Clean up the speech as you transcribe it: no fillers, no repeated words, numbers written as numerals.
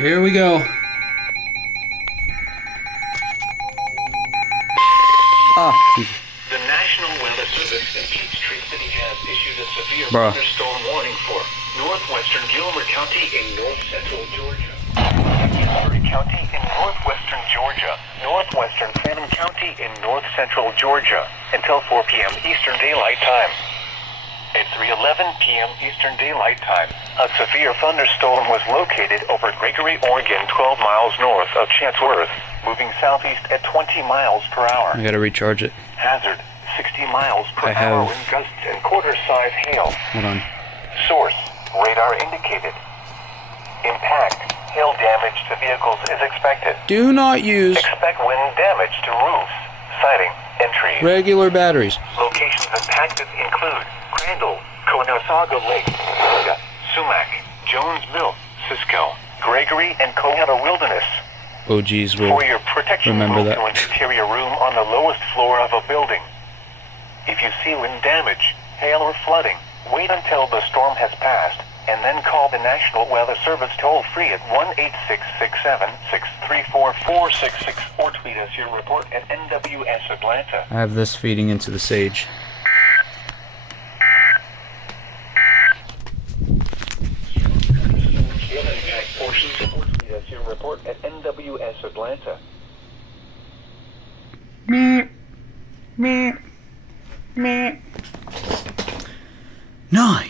Here we go. Ah, Jesus. The National Weather Service in Peachtree City has issued a severe Bruh. thunderstorm warning for northwestern Gilmer County in north-central Georgia, Kingsbury County in northwestern Georgia, northwestern Salem County in north-central Georgia until 4 p.m. Eastern Daylight Time. At 3:11 p.m. Eastern Daylight Time, a severe thunderstorm was located over Gregory, Oregon, 12 miles north of Chatsworth, moving southeast at 20 miles per hour. I gotta recharge it. Hazard, 60 miles per I hour have- wind gusts and quarter-size hail. Hold on. Source, radar indicated. Impact, hail damage to vehicles is expected. Do not use Expect wind damage to roofs, siding, and trees. regular batteries. Locations impacted include Crandall, Conasauga Lake, Sumac, Jonesville, Cisco, Gregory, and Cohata Wilderness. OGs will For your protection, remember move that. to an interior room on the lowest floor of a building. If you see wind damage, hail, or flooding, wait until the storm has passed, and then call the National Weather Service toll-free at 1-866-7-634-466 or tweet us your report at NWS Atlanta. I have this feeding into the sage. Impact portions or tweet us your report at NWS Atlanta. Meh. 9.